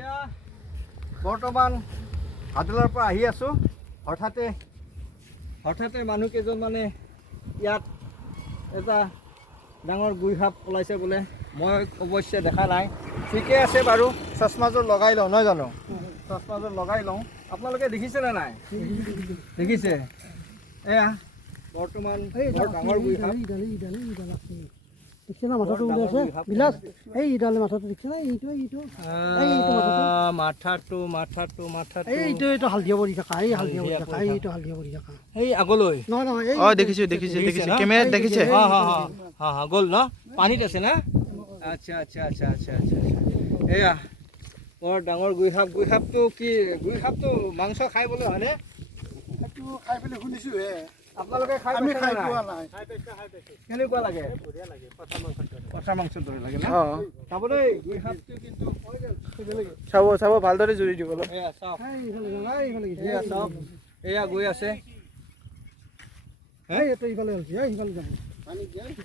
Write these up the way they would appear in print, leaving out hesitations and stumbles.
এয়া বৰ্তমান হাদলৰ পৰা আহি আছোঁ। হঠাতে মানুহ কেইজন মানে ইয়াত এটা ডাঙৰ গুই সাপ ওলাইছে বোলে। মই অৱশ্যে দেখা নাই। ঠিকে আছে বাৰু, চশমাযোৰ লগাই লওঁ নহয় জানো? চশমাযোৰ লগাই লওঁ। আপোনালোকে দেখিছেনে নাই? দেখিছে? এয়া বৰ্তমান বৰ ডাঙৰ গুই সাপ। দেখিছে না মাথাটো ওলাইছে বিলাস, এই ইডালে মাথাটো দেখিছে না? এইটো এইটো হালধীয়া পৰি থকা, এই হালধীয়া পৰি থকা, এইটো হালধীয়া পৰি থকা, এই আগলৈ নহয় নহয়, এই দেখিছো কেমেৰাত দেখিছে। গ'ল ন? পানীত আছে না? আচ্ছা। এয়া বৰ ডাঙৰ গুই সাপ। গুই সাপটো মাংস খাই বোলে হয়নে? সেইটো খাই পেলাই শুনিছোঁ হে। আপোনালোকে খাই আমি খাই নাই? পোৱা নাই। কেনেকুৱা লাগে? পঠাৰ মাংস দৰে লাগে না? চাবলৈ গুই সাপটো কিন্তু চাব ভালদৰে জুৰি দিব। এয়া চাওক, এইফালে যাবা, এইফালে গৈছে, এয়া চাওক, এয়া গৈ আছে। এইটো ইফালে হৈছে, সিফালে যাব।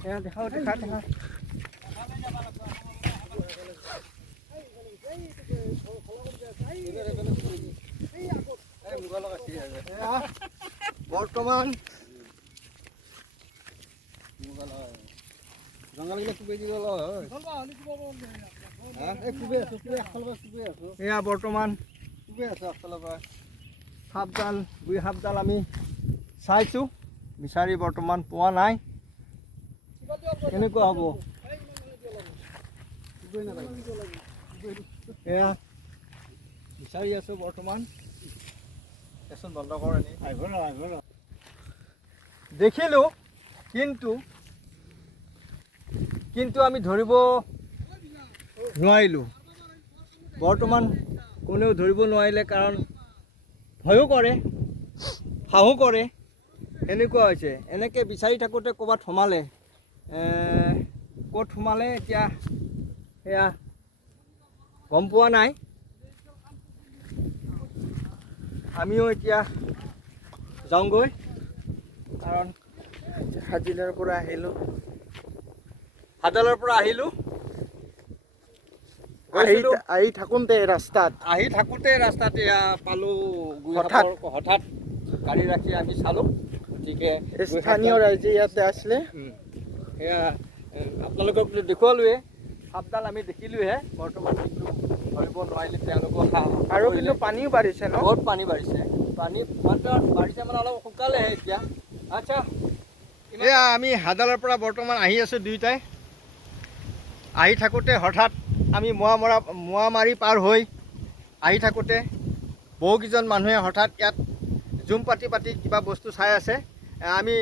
এয়া দেখা। বৰ্তমান এয়া বৰ্তমান গুই সাপডাল আমি চাইছোঁ, বিচাৰি বৰ্তমান পোৱা নাই। কেনেকুৱা হ'ব? এয়া বিচাৰি আছোঁ বৰ্তমান। এচোন বন্ধ কৰে নি? দেখিলোঁ কিন্তু আমি ধৰিব নোৱাৰিলোঁ। বৰ্তমান কোনেও ধৰিব নোৱাৰিলে, কাৰণ ভয়ো কৰে, সাহো কৰে। এনেকুৱা হৈছে। এনেকৈ বিচাৰি থাকোঁতে ক'ৰবাত সোমালে। ক'ত সোমালে এতিয়া এয়া গম পোৱা নাই। আমিও এতিয়া যাওঁগৈ, কাৰণ হাজিলাৰ পৰা আহিলোঁ। হাদালৰ পৰা আহিলোঁ। আহি থাকোঁতে ৰাস্তাত এয়া পালোঁ হঠাৎ গাড়ী ৰাখি আমি চালোঁ। গতিকে স্থানীয় ৰাইজে ইয়াতে আছিলে। এয়া আপোনালোকক দেখুৱালোৱে। সাপডাল আমি দেখিলোঁহে, বৰ্তমান কিন্তু ধৰিব নোৱাৰিলে। তেওঁলোকক আৰু কিন্তু পানীও বাঢ়িছে ন? বহুত পানী বাঢ়িছে। পানী মাত্ৰ বাঢ়িছে মানে অলপ শুকালেহে এতিয়া। আচ্ছা, এয়া আমি হাদালৰ পৰা বৰ্তমান আহি আছোঁ দুয়োটাই। আহি থাকোঁতে হঠাৎ আমি মোৱা মাৰি পাৰ হৈ আহি থাকোঁতে বহুকেইজন মানুহে হঠাৎ ইয়াত জুম পাতি কিবা বস্তু চাই আছে। আমি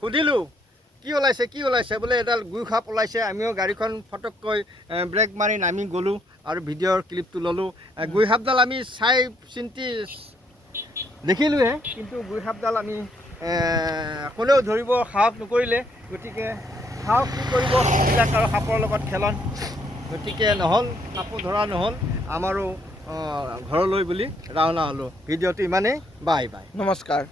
সুধিলোঁ, কি ওলাইছে বোলে এডাল গুই সাপ ওলাইছে। আমিও গাড়ীখন ফটককৈ ব্ৰেক মাৰি নামি গ'লোঁ আৰু ভিডিঅ'ৰ ক্লিপটো ল'লোঁ। গুই সাপডাল আমি চাই চিন্তি দেখিলোঁহে, কিন্তু গুই সাপডাল আমি কোনেও ধৰিব সাহস নকৰিলে। গতিকে সাহস কি কৰিব, এইবিলাক আৰু সাপৰ লগত খেলন। গতিকে নহ'ল, সাপো ধৰা নহ'ল। আমাৰো ঘৰলৈ বুলি ৰাওনা হ'লোঁ। ভিডিঅ'টো ইমানেই। বাই। নমস্কাৰ।